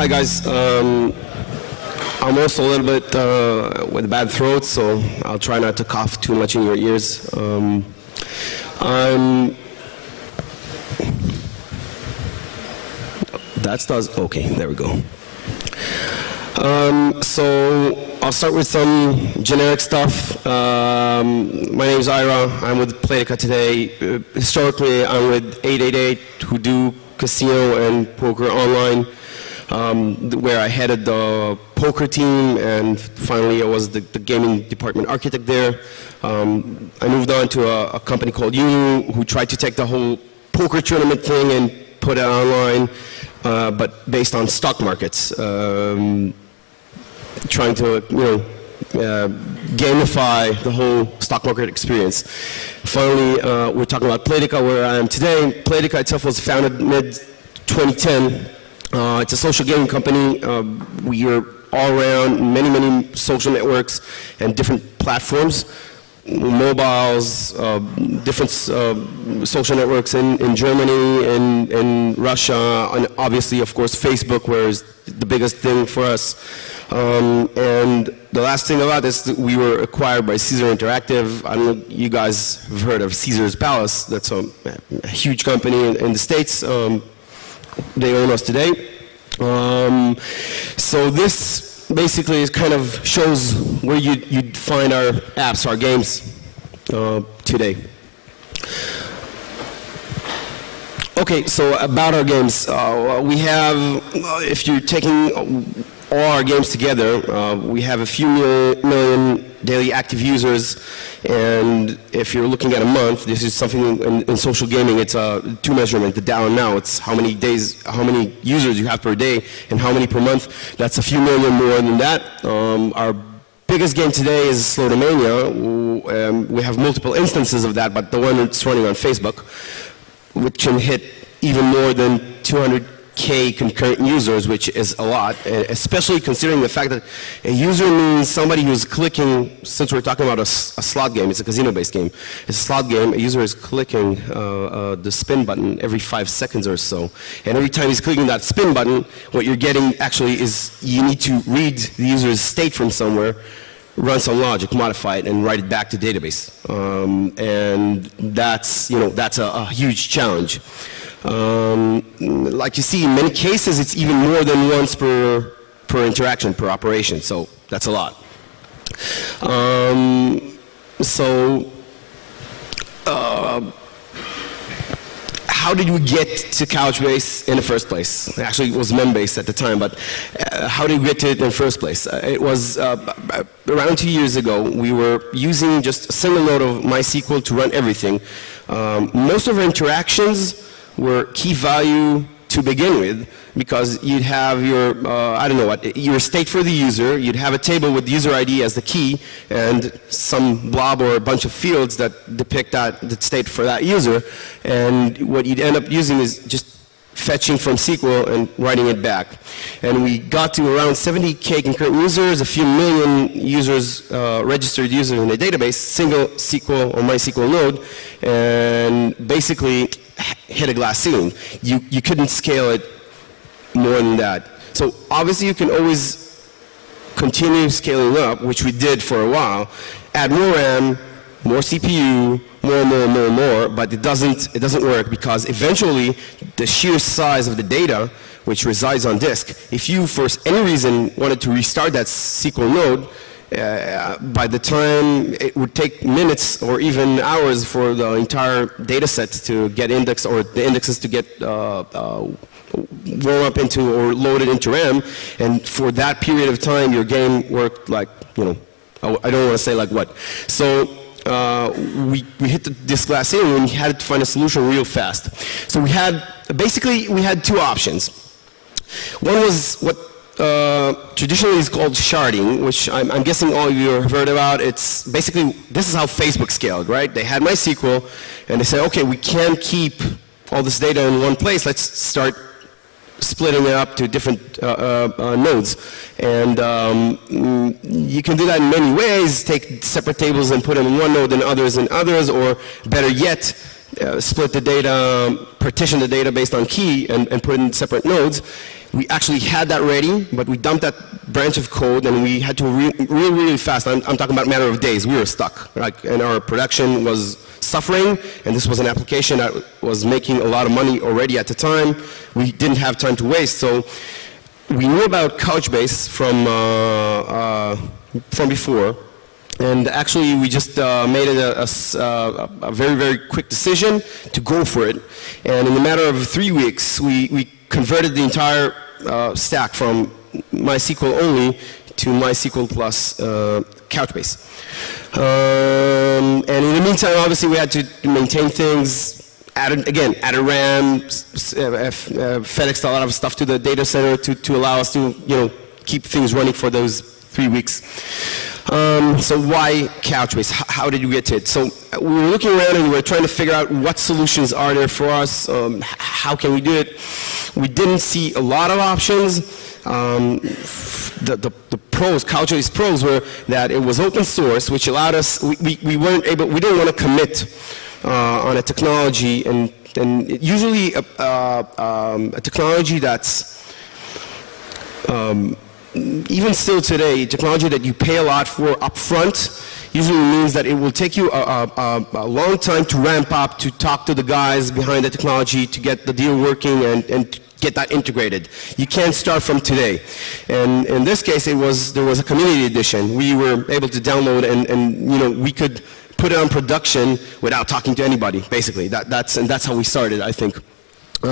Hi guys. I'm also a little bit with a bad throat, so I'll try not to cough too much in your ears. Okay, there we go. So I'll start with some generic stuff. My name is Ira. I'm with Playtika today. Historically, I'm with 888, who do casino and poker online, where I headed the poker team, and finally I was the gaming department architect there. I moved on to a company called Unu, who tried to take the whole poker tournament thing and put it online, but based on stock markets, trying to gamify the whole stock market experience. Finally, we're talking about Playtika, where I am today. Playtika itself was founded mid-2010. It's a social gaming company. We are all around many social networks and different platforms, mobiles, different social networks in Germany, in Russia, and obviously, of course, Facebook, where is the biggest thing for us. And the last thing about this, we were acquired by Caesar Interactive. I don't know if you guys have heard of Caesar's Palace. That's a huge company in the States. They own us today. So this basically kind of shows where you'd find our apps, our games today. Okay, so about our games, we have, if you're taking all our games together, we have a few million daily active users, and if you're looking at a month, this is something in social gaming, it's a two measurement, the DAU and now, it's how many users you have per day and how many per month. That's a few million more than that. Our biggest game today is Slotomania. We have multiple instances of that, but the one that's running on Facebook, which can hit even more than 200K concurrent users, which is a lot, especially considering the fact that a user means somebody who's clicking, since we're talking about a slot game, it's a casino-based game. It's a slot game, a user is clicking the spin button every 5 seconds or so. And every time he's clicking that spin button, what you're getting actually is you need to read the user's state from somewhere, run some logic, modify it, and write it back to database. And that's a huge challenge. Like you see, in many cases, it's even more than once per interaction, per operation, so that's a lot. How did we get to Couchbase in the first place? Actually, it was mem-based at the time, but how did we get to it in the first place? It was around 2 years ago. We were using just a single node of MySQL to run everything. Most of our interactions were key value to begin with, because you'd have your, your state for the user, you'd have a table with user ID as the key, and some blob or a bunch of fields that depict that state for that user, and what you'd end up using is just fetching from SQL and writing it back. And we got to around 70K concurrent users, a few million users, registered users in the database, single SQL or MySQL node, and basically hit a glass ceiling. You couldn't scale it more than that. So obviously you can always continue scaling up, which we did for a while, add more RAM, more CPU, more, but it doesn't work, because eventually the sheer size of the data which resides on disk, if you for any reason wanted to restart that SQL node, by the time it would take minutes or even hours for the entire data set to get indexed, or the indexes to get roll up into or loaded into RAM, and for that period of time your game worked like, I don't want to say like what. So we hit this glass ceiling and we had to find a solution real fast. So we had two options. One was what traditionally is called sharding, which I'm guessing all of you have heard about. It's basically, this is how Facebook scaled, right? They had MySQL, and they said, okay, we can't keep all this data in one place. Let's start splitting it up to different nodes. And you can do that in many ways. Take separate tables and put them in one node and others in others, or better yet, split the data, partition the data based on key, and put it in separate nodes. We actually had that ready, but we dumped that branch of code, and we had to really fast. I'm talking about a matter of days. We were stuck, right? And our production was suffering, and this was an application that was making a lot of money already at the time. We didn't have time to waste, so we knew about Couchbase from before. And actually, we just made it a very quick decision to go for it. And in a matter of 3 weeks, we converted the entire stack from MySQL only to MySQL plus Couchbase. And in the meantime, obviously, we had to maintain things. Added RAM, FedExed a lot of stuff to the data center to allow us to keep things running for those 3 weeks. So why Couchbase? How did you get to it? So we were looking around and we were trying to figure out what solutions are there for us, how can we do it. We didn't see a lot of options. The pros, Couchbase pros, were that it was open source, which allowed us, we didn't want to commit on a technology, and usually a technology that's even still today, technology that you pay a lot for upfront usually means that it will take you a long time to ramp up, to talk to the guys behind the technology, to get the deal working and get that integrated. You can't start from today. And in this case, there was a community edition. We were able to download and we could put it on production without talking to anybody, basically. That's how we started, I think. We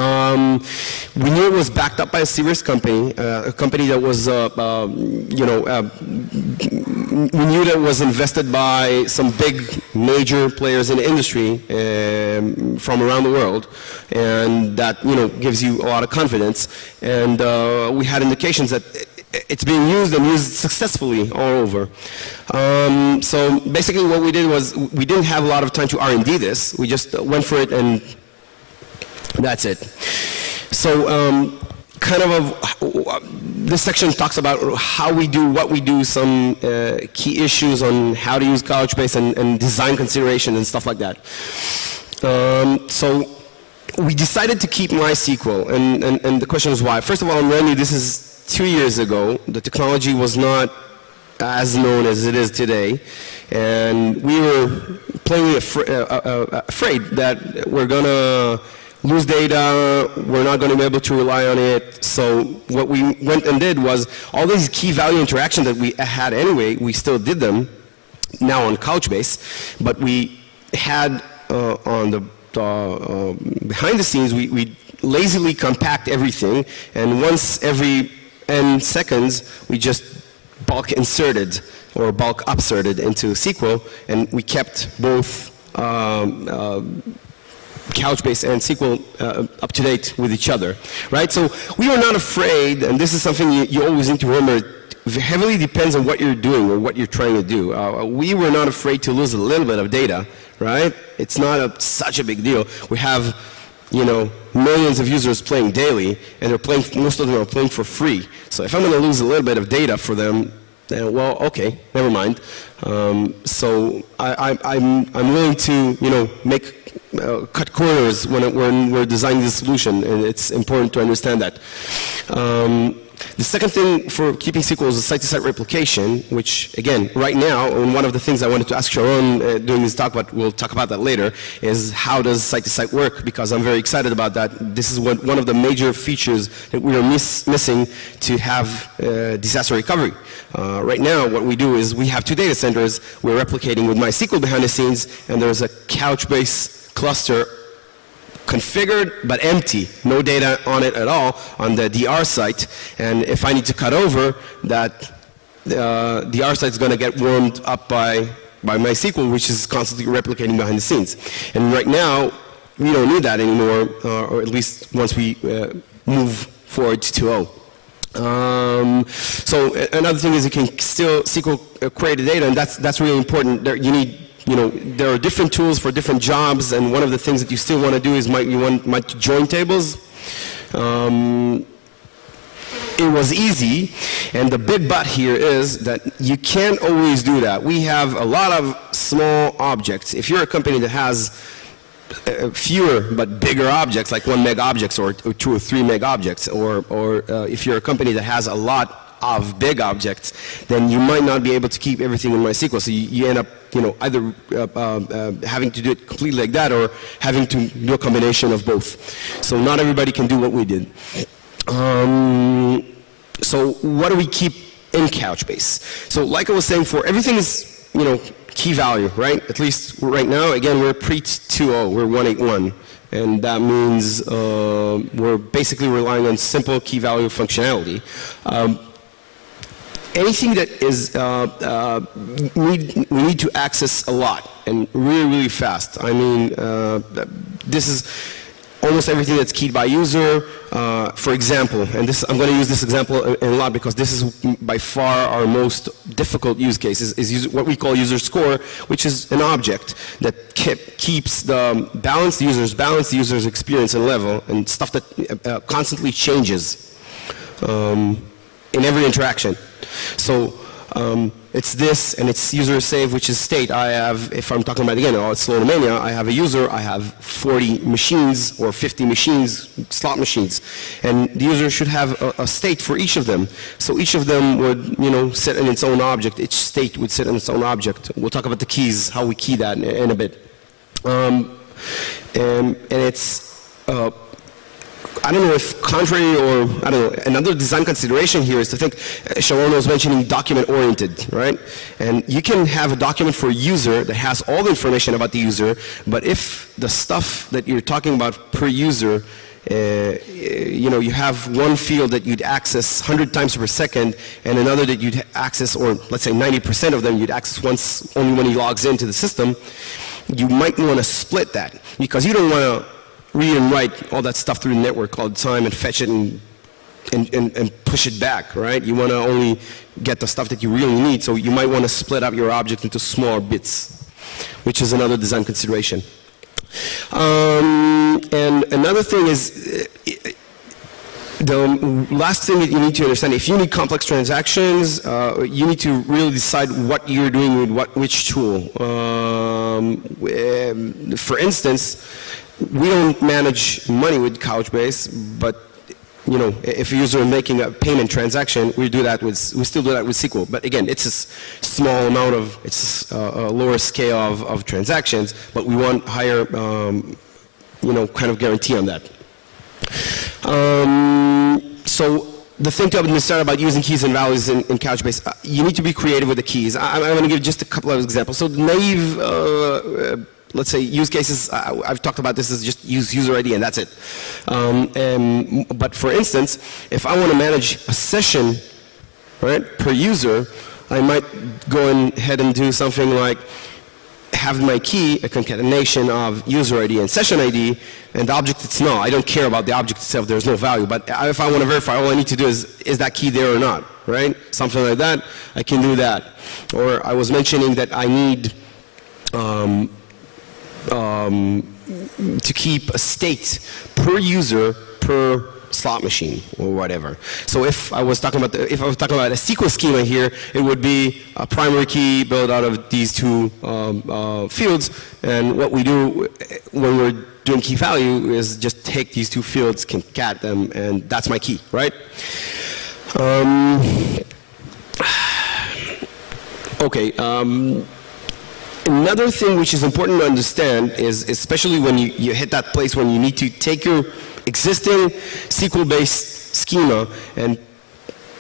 knew it was backed up by a serious company, a company that was, we knew that it was invested by some big major players in the industry from around the world, and that gives you a lot of confidence. And we had indications that it's being used and used successfully all over. So basically, what we did was we didn't have a lot of time to R&D this. We just went for it and that's it. So this section talks about how we do what we do, some key issues on how to use Couchbase and design considerations and stuff like that. So we decided to keep MySQL, and the question is why. First of all, I'm reminding you, this is 2 years ago. The technology was not as known as it is today. And we were plainly afraid that we're going to lose data, we're not going to be able to rely on it. So what we went and did was all these key value interactions that we had anyway, we still did them now on Couchbase, but we had on the behind the scenes, we lazily compact everything, and once every n seconds, we just bulk inserted or bulk upserted into SQL, and we kept both Couchbase and SQL up to date with each other, right? So we were not afraid, and this is something you always need to remember. It heavily depends on what you're doing or what you're trying to do. We were not afraid to lose a little bit of data, right? It's not such a big deal. We have, millions of users playing daily, and most of them are playing for free. So if I'm going to lose a little bit of data for them, then, well, okay, never mind. So I'm willing to, cut corners when we're designing this solution, and it's important to understand that. The second thing for keeping SQL is a site-to-site replication, which, again, right now, and one of the things I wanted to ask Sharon during this talk, but we'll talk about that later, is how does site-to-site work? Because I'm very excited about that. This is one of the major features that we are missing to have disaster recovery. Right now, what we do is we have 2 data centers. We're replicating with MySQL behind the scenes, and there's a Couchbase cluster configured but empty, no data on it at all on the DR site. And if I need to cut over, that DR site is going to get warmed up by MySQL, which is constantly replicating behind the scenes. And right now, we don't need that anymore, or at least once we move forward to 2.0. So another thing is you can still SQL query the data, and that's really important. There are different tools for different jobs, and one of the things that you still want to do is you might join tables. It was easy, and the big but here is that you can't always do that. We have a lot of small objects. If you're a company that has fewer but bigger objects, like 1 meg objects or 2 or 3 meg objects, or if you're a company that has a lot of big objects, then you might not be able to keep everything in MySQL. So you end up, either having to do it completely like that or having to do a combination of both. So not everybody can do what we did. So what do we keep in Couchbase? So like I was saying before, everything is, key value, right? At least right now, again, we're pre-2.0, we're 1.8.1. And that means we're basically relying on simple key value functionality. Anything that is, we need to access a lot and really, really fast. I mean, this is almost everything that's keyed by user. For example, and this, I'm going to use this example a lot because this is by far our most difficult use case, is what we call user score, which is an object that keeps the balance, the user's experience and level, and stuff that constantly changes in every interaction. So it's this, and it's user save, which is state. I have, if I'm talking about, again, it's Slotomania, I have a user, I have 40 machines or 50 machines, slot machines, and the user should have a state for each of them. So each of them would, sit in its own object. Each state would sit in its own object. We'll talk about the keys, how we key that in a bit. And it's, I don't know if contrary or, I don't know, another design consideration here is to think, Sharon was mentioning document-oriented, right? And you can have a document for a user that has all the information about the user, but if the stuff that you're talking about per user, you have one field that you'd access 100 times per second and another that you'd access, or let's say 90% of them you'd access once, only when he logs into the system, you might want to split that because you don't want to read and write all that stuff through the network all the time and fetch it and push it back, right? You want to only get the stuff that you really need, so you might want to split up your object into smaller bits, which is another design consideration. And another thing is, the last thing that you need to understand, if you need complex transactions, you need to really decide what you're doing with which tool. For instance, we don't manage money with Couchbase, but if a user is making a payment transaction, we still do that with SQL. But again, it's a small amount of, it's a lower scale of transactions, but we want higher, kind of guarantee on that. So the thing to understand about using keys and values in Couchbase, you need to be creative with the keys. I'm going to give just a couple of examples. So the naive, let's say, use cases, I've talked about this, is just use user ID and that's it. But for instance, if I want to manage a session, right, per user, I might go ahead and do something like have my key a concatenation of user ID and session ID, and the object it's null. I don't care about the object itself, there's no value. But if I want to verify, all I need to do is that key there or not, right? Something like that, I can do that. Or I was mentioning that I need to keep a state per user per slot machine or whatever. So if I was talking about a SQL schema here, it would be a primary key built out of these two fields, and what we do when we're doing key value is just take these two fields, concat them, and that's my key, right? Okay. Another thing which is important to understand is, especially when you hit that place when you need to take your existing SQL-based schema and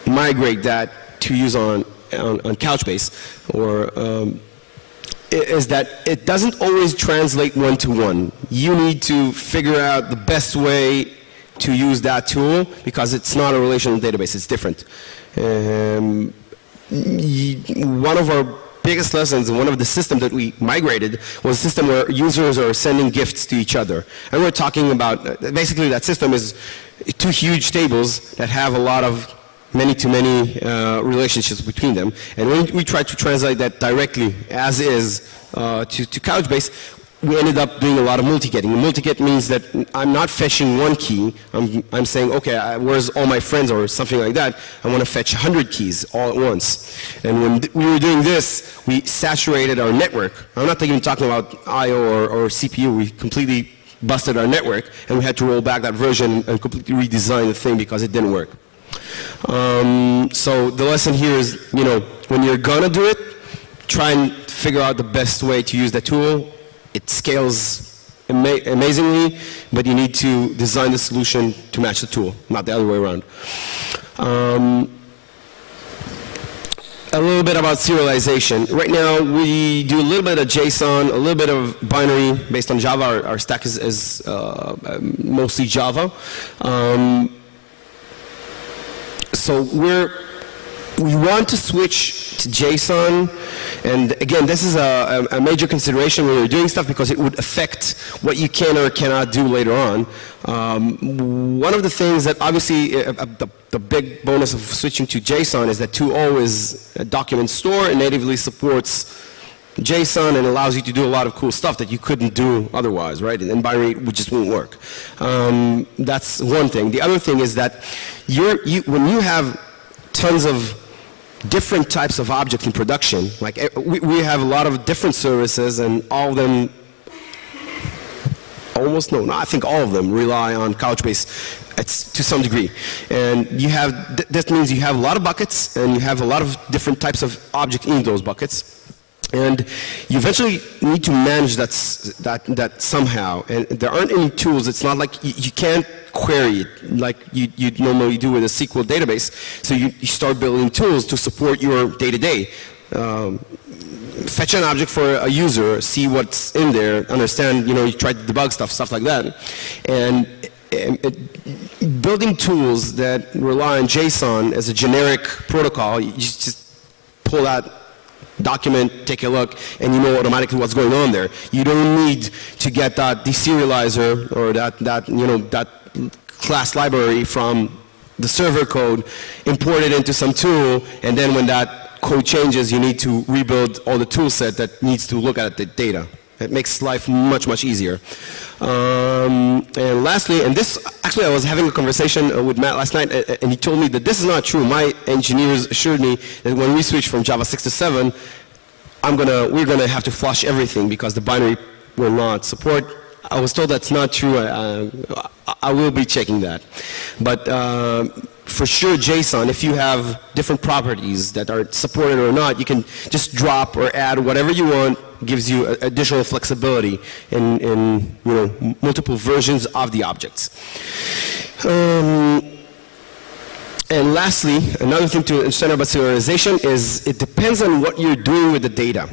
migrate that to use on Couchbase, or is that it doesn't always translate one-to-one. You need to figure out the best way to use that tool because it's not a relational database, it's different. One of our biggest lessons, one of the systems that we migrated was a system where users are sending gifts to each other. And we're talking about, basically that system is two huge tables that have a lot of many-to-many relationships between them. And when we try to translate that directly as is to Couchbase, we ended up doing a lot of multi-getting. Multi-get means that I'm not fetching one key. I'm saying, okay, where's all my friends or something like that. I want to fetch 100 keys all at once. And when we were doing this, we saturated our network. I'm not even talking about I/O or CPU. We completely busted our network, and we had to roll back that version and completely redesign the thing because it didn't work. So the lesson here is, you know, when you're gonna do it, try and figure out the best way to use that tool. It scales amazingly, but you need to design the solution to match the tool, not the other way around. A little bit about serialization. Right now, we do a little bit of JSON, a little bit of binary based on Java. Our stack is mostly Java. So we want to switch to JSON, and again, this is a major consideration when you're doing stuff because it would affect what you can or cannot do later on. One of the things that obviously the big bonus of switching to JSON is that 2.0 is a document store and natively supports JSON and allows you to do a lot of cool stuff that you couldn't do otherwise, right? And binary just won't work. That's one thing. The other thing is that when you have tons of different types of objects in production, like we have a lot of different services, and all of them, I think all of them rely on Couchbase to some degree. And you have, that means you have a lot of buckets, and you have a lot of different types of objects in those buckets. And you eventually need to manage that somehow. And there aren't any tools. It's not like you can't query it like you'd normally do with a SQL database. So you start building tools to support your day-to-day. Fetch an object for a user, see what's in there, understand, you try to debug stuff like that. And building tools that rely on JSON as a generic protocol, you just pull that document, take a look, and you know automatically what's going on there. You don't need to get that deserializer or that class library from the server code, import it into some tool, and then when that code changes, you need to rebuild all the tool set that needs to look at the data. It makes life much, much easier. And lastly, and this, actually I was having a conversation with Matt last night, and he told me that this is not true. My engineers assured me that when we switch from Java 6 to 7, we're gonna have to flush everything because the binary will not support. I was told that's not true. I will be checking that. But for sure, JSON, if you have different properties that are supported or not, you can just drop or add whatever you want. Gives you additional flexibility in multiple versions of the objects. And lastly, another thing to understand about serialization is it depends on what you're doing with the data.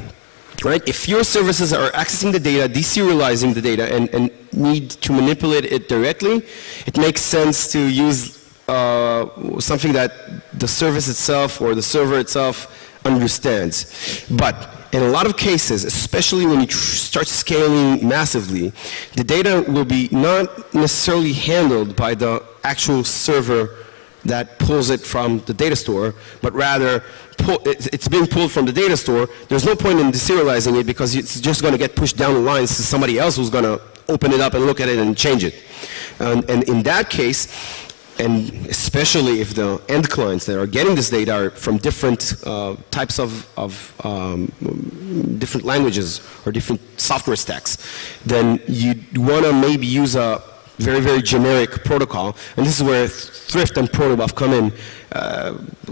Right? If your services are accessing the data, deserializing the data, and need to manipulate it directly, it makes sense to use something that the service itself or the server itself understands. But in a lot of cases, especially when you start scaling massively, the data will be not necessarily handled by the actual server that pulls it from the data store, but rather it's being pulled from the data store. There's no point in deserializing it because it's just going to get pushed down the lines to somebody else who's going to open it up and look at it and change it. And in that case, and especially if the end clients that are getting this data are from different types of different languages or different software stacks, then you want to maybe use a very, very generic protocol. And this is where Thrift and Protobuf come in.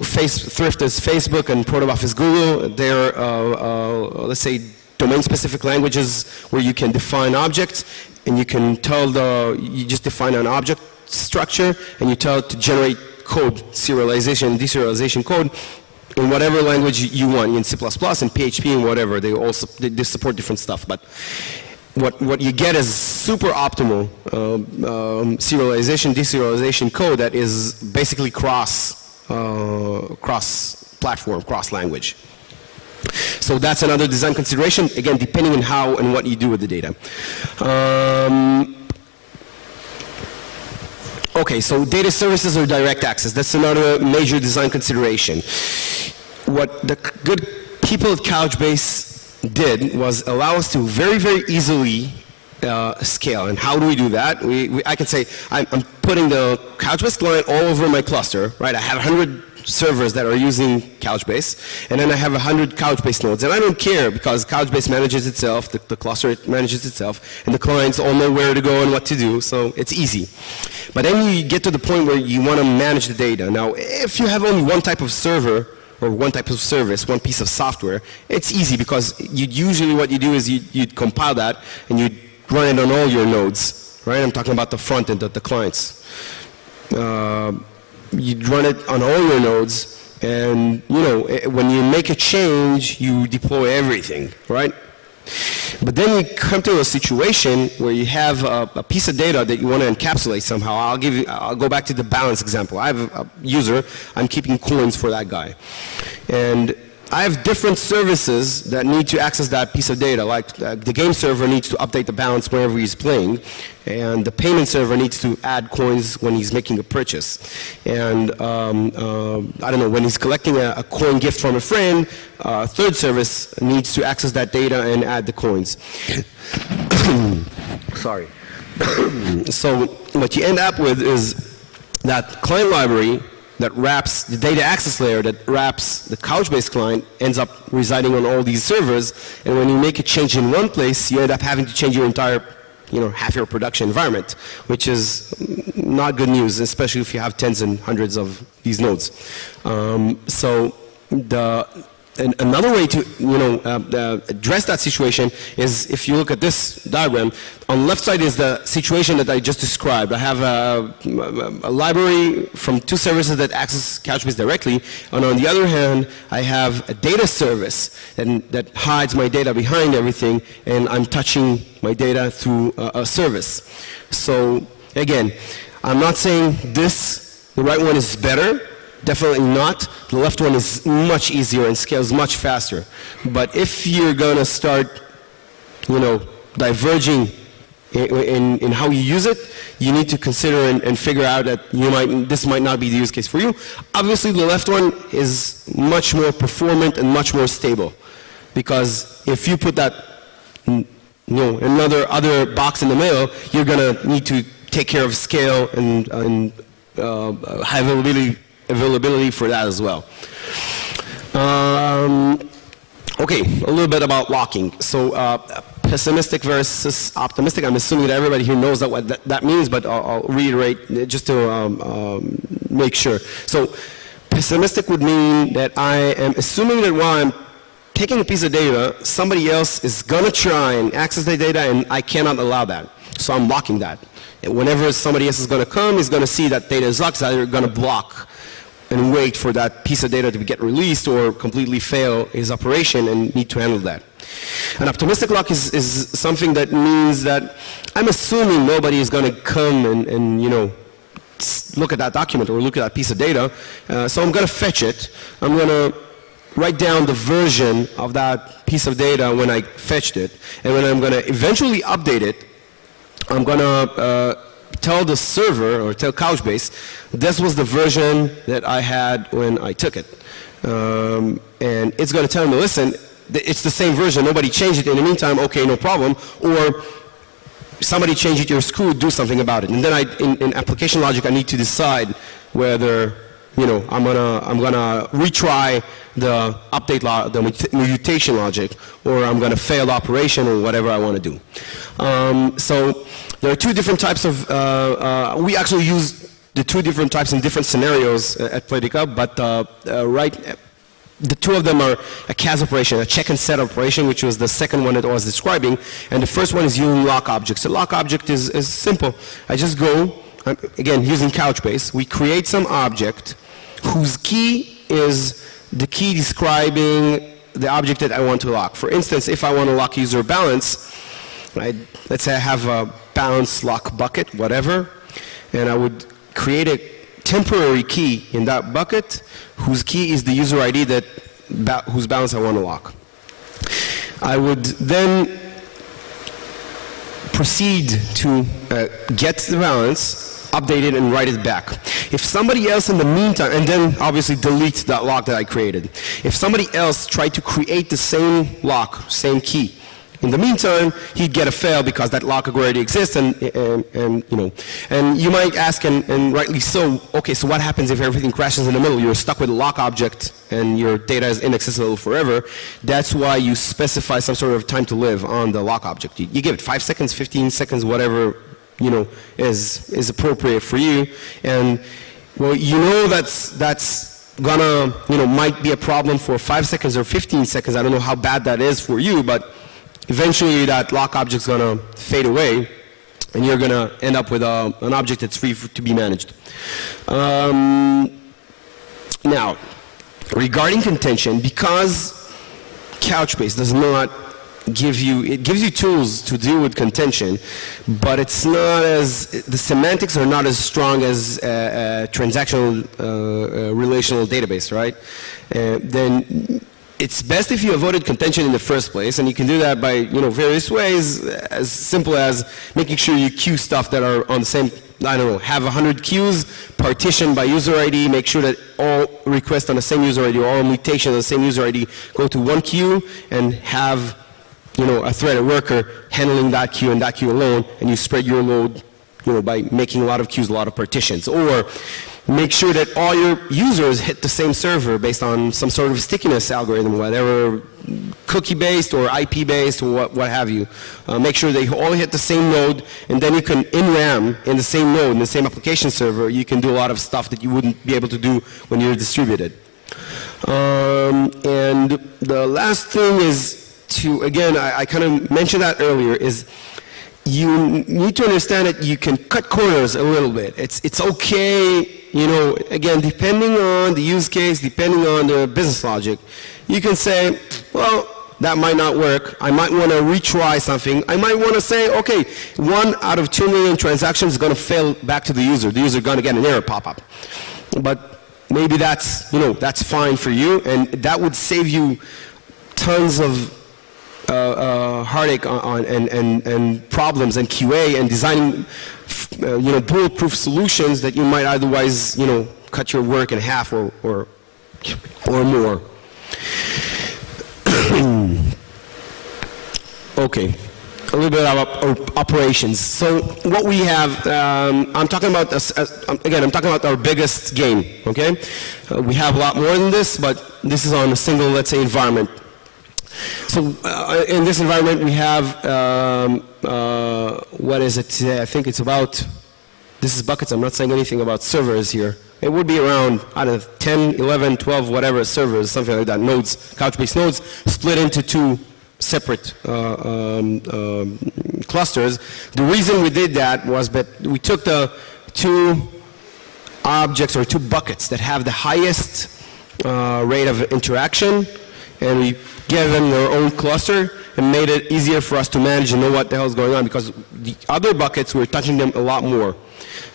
Thrift is Facebook and Protobuf is Google. They're, let's say, domain-specific languages where you can define objects, and you can tell you just define an object structure, and you tell it to generate code, serialization, deserialization code, in whatever language you want, in C++, in PHP, and whatever. They support different stuff. But what you get is super optimal serialization, deserialization code that is basically cross-platform, cross-language. So that's another design consideration, again, depending on how and what you do with the data. Okay, so data services or direct access, that's another major design consideration. What the good people at Couchbase did was allow us to very, very easily scale. And how do we do that? I can say I'm putting the Couchbase client all over my cluster, right? I have 100 servers that are using Couchbase, and then I have 100 Couchbase nodes. And I don't care because Couchbase manages itself, the cluster manages itself, and the clients all know where to go and what to do, so it's easy. But then you get to the point where you want to manage the data. Now, if you have only one type of server, or one type of service, one piece of software, it's easy because usually what you do is you'd compile that and you'd run it on all your nodes, right? I'm talking about the front end, the clients. You'd run it on all your nodes, and when you make a change, you deploy everything, right? But then you come to a situation where you have a piece of data that you want to encapsulate somehow. I'll go back to the balance example. I have a user, I'm keeping coins for that guy. And I have different services that need to access that piece of data, like the game server needs to update the balance whenever he's playing, and the payment server needs to add coins when he's making a purchase. And I don't know, when he's collecting a coin gift from a friend, third service needs to access that data and add the coins. Sorry. So what you end up with is that client library that wraps the data access layer that wraps the Couchbase client ends up residing on all these servers, and when you make a change in one place, you end up having to change your entire, half your production environment, which is not good news, especially if you have tens and hundreds of these nodes. And another way to address that situation is if you look at this diagram. On the left side is the situation that I just described. I have a library from two services that access Couchbase directly, and on the other hand, I have a data service that hides my data behind everything, and I'm touching my data through a service. So again, I'm not saying the right one is better. Definitely not. The left one is much easier and scales much faster. But if you're going to start, diverging in how you use it, you need to consider and figure out that this might not be the use case for you. Obviously, the left one is much more performant and much more stable, because if you put that, another other box in the middle, you're going to need to take care of scale and high availability for that as well. Okay, a little bit about locking. So pessimistic versus optimistic. I'm assuming that everybody here knows what that means, but I'll reiterate just to make sure. So pessimistic would mean that I am assuming that while I'm taking a piece of data, somebody else is going to try and access the data, and I cannot allow that. So I'm locking that. And whenever somebody else is going to come, he's going to see that data is locked, so they're going to block and wait for that piece of data to get released or completely fail his operation and need to handle that. An optimistic lock is something that means that I'm assuming nobody is going to come and look at that document or look at that piece of data. So I'm going to fetch it. I'm going to write down the version of that piece of data when I fetched it. And when I'm going to eventually update it, I'm going to tell the server or tell Couchbase, this was the version that I had when I took it. And it's going to tell me, listen, it's the same version, nobody changed it. In the meantime, okay, no problem. Or somebody changed it, you're screwed, do something about it. And then in application logic, I need to decide whether I'm gonna retry the update the mutation logic, or I'm gonna fail the operation or whatever I want to do. So there are two different types of. We actually use the two different types in different scenarios at Playtika, but the two of them are a CAS operation, a check and set operation, which was the second one that I was describing, and the first one is using lock objects. The lock object is simple. I just go, again, using Couchbase, we create some object whose key is the key describing the object that I want to lock. For instance, if I want to lock user balance, right, let's say I have a balance lock bucket, whatever, and I would create a temporary key in that bucket whose key is the user ID whose balance I want to lock. I would then proceed to get the balance, update it and write it back. If somebody else in the meantime, and then obviously delete that lock that I created. If somebody else tried to create the same lock, same key, in the meantime, he'd get a fail because that lock already exists, and you know, and you might ask, and rightly so, okay, so what happens if everything crashes in the middle? You're stuck with a lock object, and your data is inaccessible forever. That's why you specify some sort of time to live on the lock object. You give it 5 seconds, 15 seconds, whatever, you know, is appropriate for you, and well, you know that's gonna, you know, might be a problem for 5 seconds or 15 seconds. I don't know how bad that is for you, but eventually that lock object's gonna fade away, and you're gonna end up with an object that's free to be managed. Now, regarding contention, because Couchbase does not give you, it gives you tools to deal with contention, but it's not as, the semantics are not as strong as a transactional relational database, right? Then it's best if you avoided contention in the first place, and you can do that by, you know, various ways, as simple as making sure you queue stuff that are on the same, I don't know, have 100 queues, partitioned by user ID, make sure that all requests on the same user ID or all mutations on the same user ID go to one queue, and have, you know, a thread, a worker handling that queue and that queue alone, and you spread your load, you know, by making a lot of queues, a lot of partitions. Or make sure that all your users hit the same server based on some sort of stickiness algorithm, whatever, cookie-based or IP-based or what have you. Make sure they all hit the same node, and then you can, in RAM, in the same node, in the same application server, you can do a lot of stuff that you wouldn't be able to do when you're distributed. And the last thing is to, again, I kind of mentioned that earlier, is you need to understand that you can cut corners a little bit. It's okay, you know, again, depending on the use case, depending on the business logic, you can say, well, that might not work. I might want to retry something. I might want to say, okay, 1 out of 2 million transactions is going to fail back to the user. The user is going to get an error pop-up. But maybe that's, you know, that's fine for you, and that would save you tons of heartache and problems and QA and designing, you know, bulletproof solutions that you might otherwise, you know, cut your work in half or more. Okay, a little bit about operations. So what we have, I'm talking about, again, I'm talking about our biggest game, okay? We have a lot more than this, but this is on a single, let's say, environment. So in this environment we have, what is it today? I think it's about, this is buckets, I'm not saying anything about servers here. It would be around, I don't know, 10, 11, 12, whatever servers, something like that, nodes, Couchbase nodes, split into 2 separate clusters. The reason we did that was that we took the 2 objects or 2 buckets that have the highest rate of interaction, and we gave them their own cluster and made it easier for us to manage and know what the hell is going on, because the other buckets, we're touching them a lot more.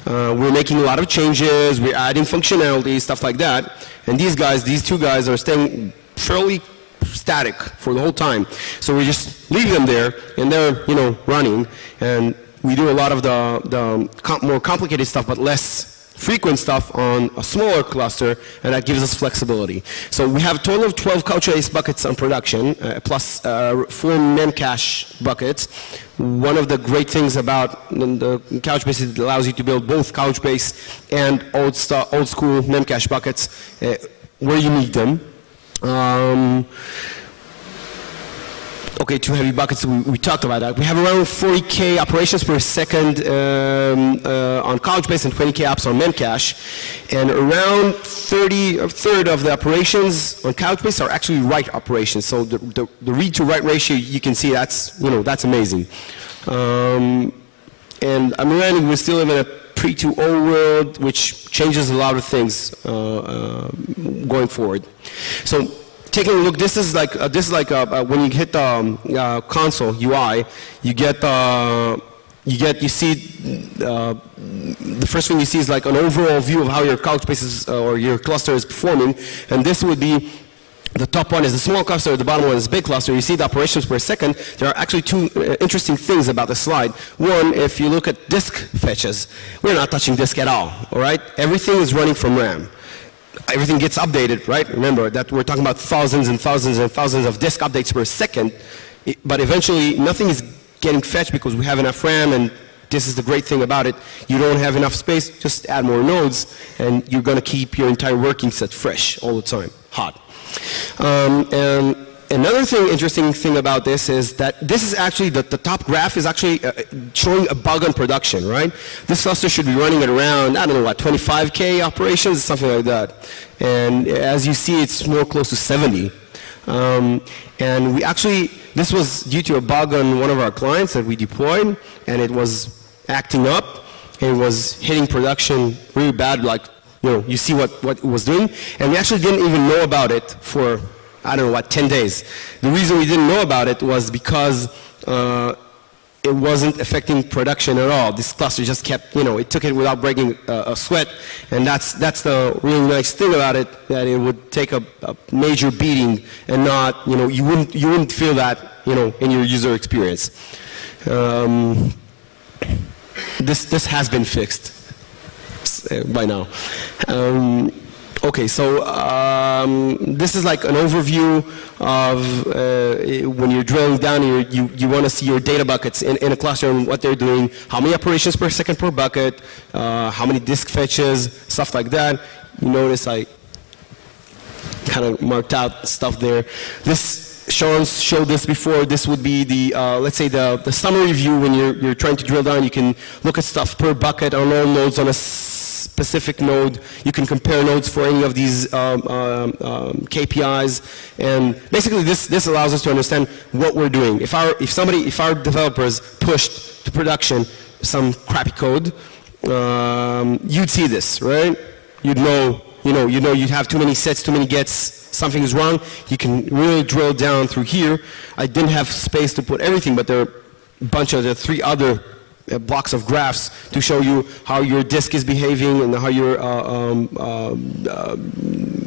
We're making a lot of changes, we're adding functionality, stuff like that, and these guys, these 2 guys are staying fairly static for the whole time. So we just leave them there, and they're, you know, running, and we do a lot of the more complicated stuff, but less frequent stuff on a smaller cluster, and that gives us flexibility. So we have a total of 12 Couchbase buckets on production, plus 4 Memcache buckets. One of the great things about the Couchbase is it allows you to build both Couchbase and old school Memcache buckets where you need them. Okay, 2 heavy buckets, we talked about that. We have around 40K operations per second on Couchbase and 20K apps on Memcache. And around a third of the operations on Couchbase are actually write operations. So the read to write ratio, you can see that's, you know, that's amazing. And I'm running, we still live in a pre-2.0 world, which changes a lot of things going forward. So taking a look, this is like when you hit the console UI, you see the first thing you see is like an overall view of how your Couchbase is, or your cluster is performing, and this would be the top one is the small cluster, the bottom one is the big cluster. You see the operations per second. There are actually two interesting things about the slide. One, if you look at disk fetches, we're not touching disk at all right? Everything is running from RAM. Everything gets updated, right? Remember that we're talking about thousands and thousands and thousands of disk updates per second, but eventually nothing is getting fetched because we have enough RAM, and this is the great thing about it. You don't have enough space, just add more nodes, and you're going to keep your entire working set fresh all the time, hot. And another interesting thing about this is that this is actually, the top graph is actually showing a bug on production, right? This cluster should be running at around, I don't know what, 25K operations, something like that. And as you see, it's more close to 70. And we actually, this was due to a bug on one of our clients that we deployed, and it was acting up. It was hitting production really bad, like, you know, you see what it was doing. And we actually didn't even know about it for, I don't know what, 10 days. The reason we didn't know about it was because it wasn't affecting production at all. This cluster just kept, you know, it took it without breaking a sweat. And that's the really nice thing about it, that it would take a major beating and not, you know, you wouldn't feel that, you know, in your user experience. This has been fixed by now. Okay, so this is like an overview of when you're drilling down, you want to see your data buckets in a cluster and what they're doing, how many operations per second per bucket, how many disk fetches, stuff like that. You notice I kind of marked out stuff there. This showed this before. This would be the let's say the summary view when you're trying to drill down. You can look at stuff per bucket on all nodes on a specific node. You can compare nodes for any of these KPIs, and basically this allows us to understand what we're doing. If our developers pushed to production some crappy code, you'd see this, right? You'd know you'd have too many sets, too many gets, something is wrong. You can really drill down through here. I didn't have space to put everything, but there are a bunch of the 3 other blocks of graphs to show you how your disk is behaving and how your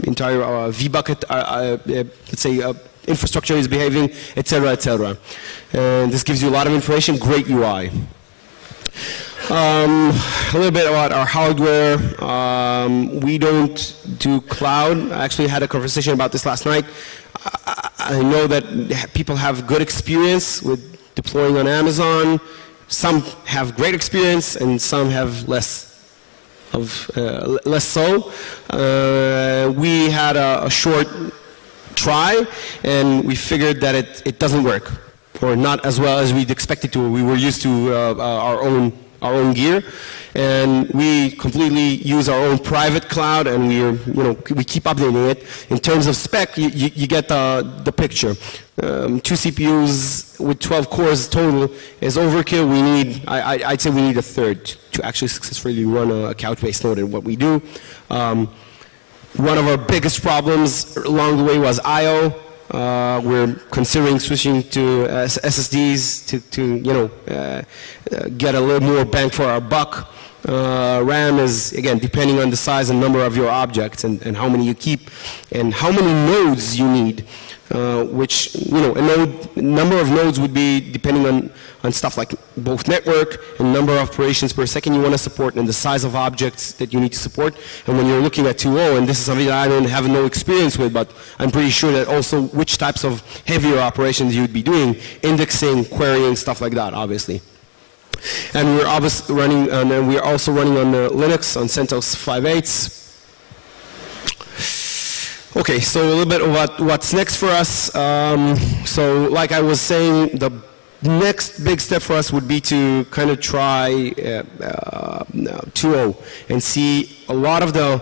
entire vBucket, let's say, infrastructure is behaving, etc., etc. And this gives you a lot of information, great UI. A little bit about our hardware. We don't do cloud. I actually had a conversation about this last night. I know that people have good experience with deploying on Amazon. Some have great experience, and some have less so. We had a short try, and we figured that it doesn't work, or not as well as we'd expected to. We were used to our own gear, and we completely use our own private cloud, and we keep updating it. In terms of spec, you get the picture. 2 CPUs with 12 cores total is overkill. We need, I'd say we need a third to actually successfully run a Couchbase node in what we do. One of our biggest problems along the way was I/O. We're considering switching to SSDs to get a little more bang for our buck. RAM is, again, depending on the size and number of your objects and how many you keep and how many nodes you need, which, a number of nodes would be depending on stuff like both network and number of operations per second you want to support and the size of objects that you need to support. And when you're looking at 2.0, and this is something that I don't have no experience with, but I'm pretty sure that also which types of heavier operations you'd be doing, indexing, querying, stuff like that, obviously. And we're obviously running, and we're also running on Linux on CentOS 5.8. Okay, so a little bit about what's next for us. So like I was saying, the next big step for us would be to kind of try 2.0 and see a lot of the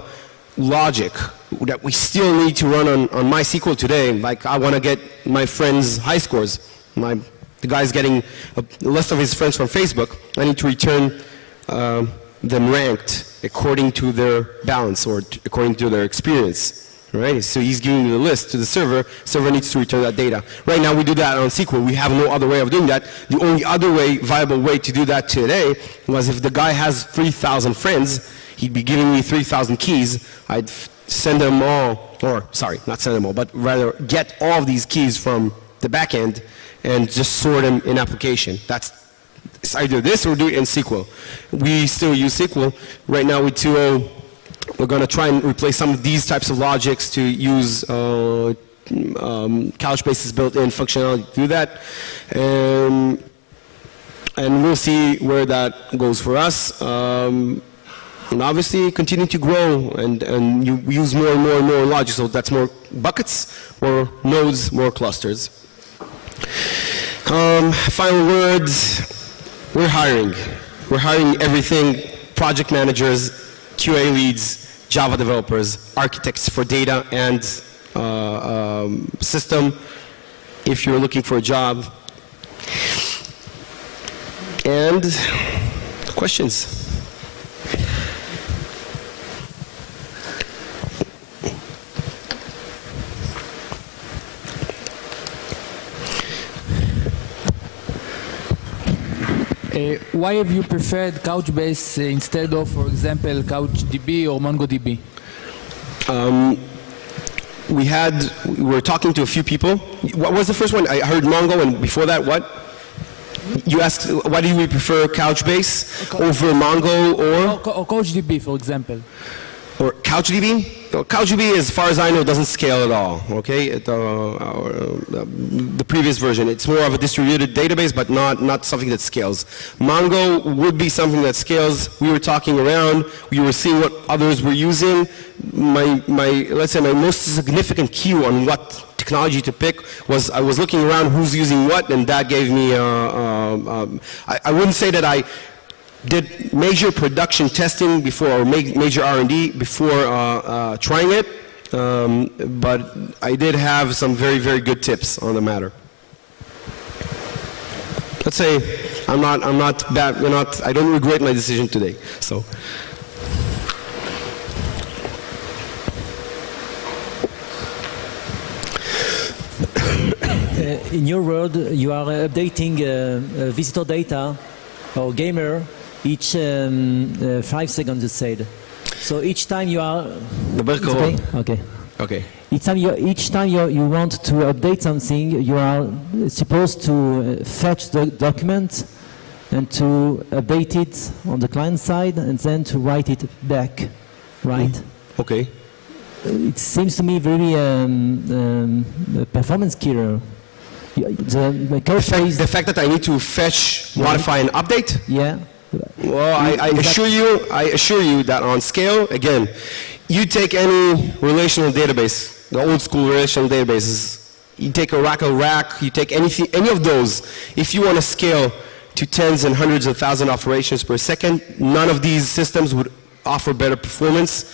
logic that we still need to run on MySQL today. Like I want to get my friends' high scores. The guy's getting a list of his friends from Facebook. I need to return them ranked according to their balance or according to their experience. Right? So he's giving the list to the server. Server needs to return that data. Right now we do that on SQL. We have no other way of doing that. The only other viable way to do that today was if the guy has 3,000 friends, he'd be giving me 3,000 keys. I'd send them all, or sorry, not send them all, but rather get all of these keys from the back end and just sort them in application. It's either this or do it in SQL. We still use SQL. Right now with 2.0, we're going to try and replace some of these types of logics to use Couchbase's built-in functionality to do that. And we'll see where that goes for us. And obviously continue to grow and you use more and more and more logic, so that's more buckets, more nodes, more clusters. Final words, we're hiring. We're hiring everything, project managers, QA leads, Java developers, architects for data and system, if you're looking for a job. And questions? Why have you preferred Couchbase instead of, for example, CouchDB or MongoDB? We were talking to a few people. What was the first one? I heard Mongo, and before that, what? You asked, why do we prefer Couchbase over Mongo Or CouchDB, for example. Or CouchDB? Well, CouchDB, as far as I know, doesn't scale at all, okay? The previous version, it's more of a distributed database, but not something that scales. Mongo would be something that scales. We were talking around, we were seeing what others were using. Let's say my most significant cue on what technology to pick was I was looking around who's using what, and that gave me, I wouldn't say that I did major production testing before, or major R&D before trying it, but I did have some very, very good tips on the matter. Let's say I don't regret my decision today. So. In your world, you are updating visitor data or gamer each 5 seconds, you said. So each time you are... Okay. Okay. Each time you want to update something, you are supposed to fetch the document and to update it on the client side and then to write it back, right? Okay. It seems to me very performance killer. The fact that I need to fetch, modify, and update? Yeah. Well, I assure you that on scale, again, you take any relational database, the old school relational databases, you take a rack, you take anything, any of those, if you want to scale to tens and hundreds of thousands of operations per second, none of these systems would offer better performance.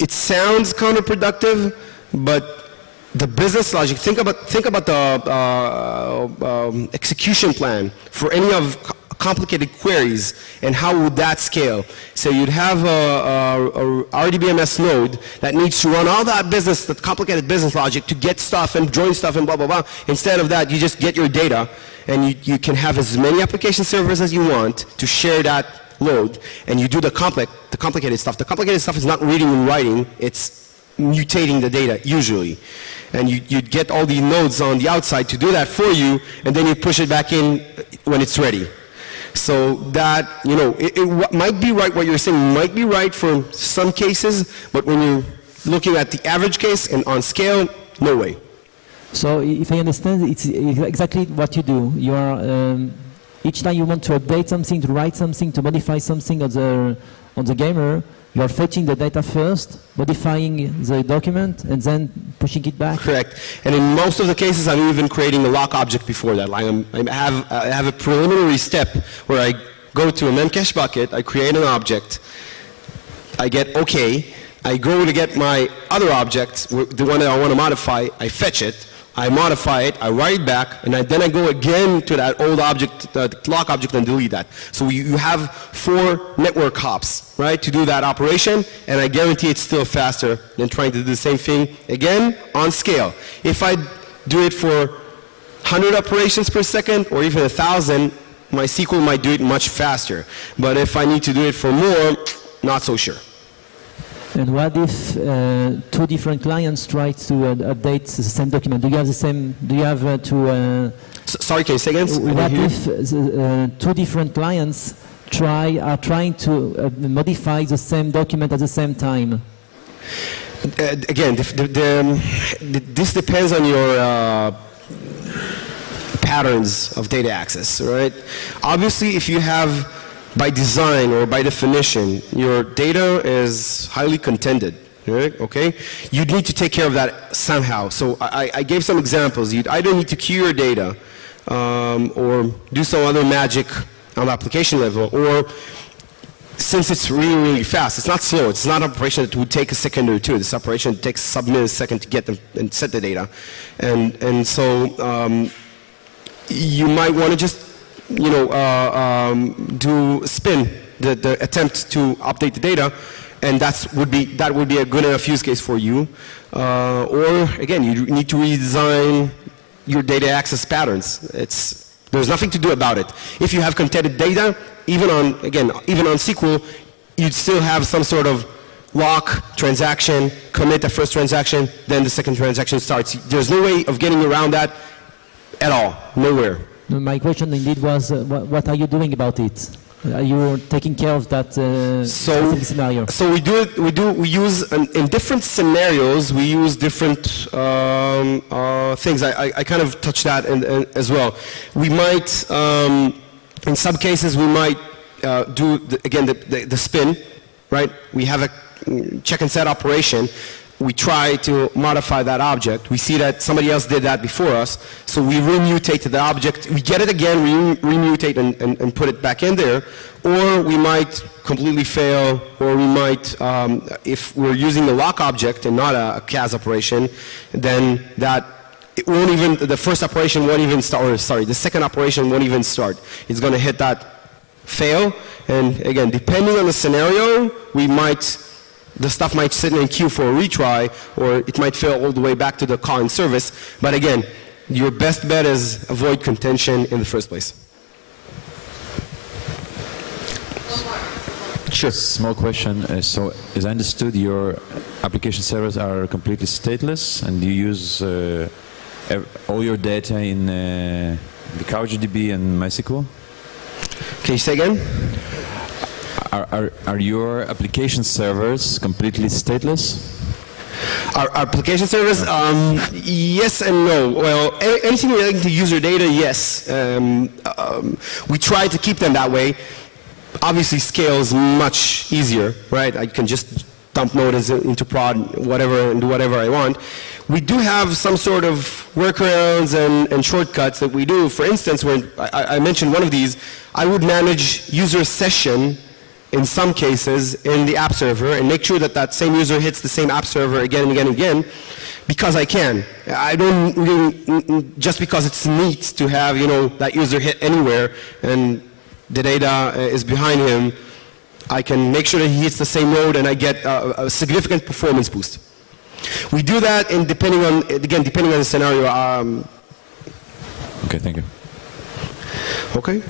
It sounds counterproductive, but the business logic, think about the execution plan for any of complicated queries and how would that scale. So you'd have a RDBMS node that needs to run all that complicated business logic to get stuff and join stuff and blah, blah, blah. Instead of that, you just get your data and you can have as many application servers as you want to share that load, and you do the complicated stuff. The complicated stuff is not reading and writing, it's mutating the data usually. And you'd get all the nodes on the outside to do that for you, and then you push it back in when it's ready. So that, you know, it might be right, what you're saying might be right for some cases, but when you're looking at the average case and on scale, no way. So if I understand, it's exactly what you do. You are, each time you want to update something, to write something, to modify something on the gamer, you are fetching the data first, modifying the document, and then pushing it back? Correct. And in most of the cases, I'm even creating a lock object before that. Like I have a preliminary step where I go to a memcache bucket, I create an object, I get OK, I go to get my other object, the one that I want to modify, I fetch it, I modify it, I write it back, and then I go again to that old object, the lock object, and delete that. So you have 4 network hops, right, to do that operation, and I guarantee it's still faster than trying to do the same thing again on scale. If I do it for 100 operations per second or even 1,000, my SQL might do it much faster. But if I need to do it for more, not so sure. And what if two different clients try to update the same document? Do you have the same? Do you have to? Sorry, can you say again? What if two different clients are trying to modify the same document at the same time? Again, this depends on your patterns of data access, right? Obviously, if you have, by design or by definition, your data is highly contended, right? Okay? You need to take care of that somehow. So I gave some examples. You'd either need to queue your data or do some other magic on the application level, or since it's really, really fast, it's not slow. It's not an operation that would take a second or two. This operation takes sub-millisecond to get them and set the data. And so you might want to just, you know, do spin the attempt to update the data, and that would be a good enough use case for you. Or again, you need to redesign your data access patterns. There's nothing to do about it. If you have contended data, even on SQL, you'd still have some sort of lock transaction, commit the first transaction, then the second transaction starts. There's no way of getting around that at all, nowhere. No, my question indeed was, what are you doing about it? Are you taking care of that specific scenario? So we use, in different scenarios, we use different things. I kind of touched that as well. We might, in some cases, we might do, the spin, right? We have a check and set operation. We try to modify that object. We see that somebody else did that before us, so we remutate the object. We get it again, we remutate and put it back in there. Or we might completely fail, or we might, if we're using the lock object and not a CAS operation, then it won't even, the first operation won't even start, or sorry, the second operation won't even start. It's going to hit that fail, and again, depending on the scenario, the stuff might sit in queue for a retry, or it might fail all the way back to the call in service. But again, your best bet is avoid contention in the first place. Sure. Small question. So, as I understood, your application servers are completely stateless, and you use all your data in the CouchDB and MySQL? Can you say again? Are your application servers completely stateless? Our application servers, yes and no. Well, anything relating to user data, yes. We try to keep them that way. Obviously, scale is much easier, right? I can just dump nodes into prod, whatever, and do whatever I want. We do have some sort of workarounds and shortcuts that we do. For instance, when I mentioned one of these, I would manage user session in some cases in the app server and make sure that that same user hits the same app server again and again and again, because I can. I don't really, just because it's neat to have, you know, that user hit anywhere and the data is behind him, I can make sure that he hits the same node and I get a significant performance boost. We do that, and depending on the scenario. Okay, thank you. Okay.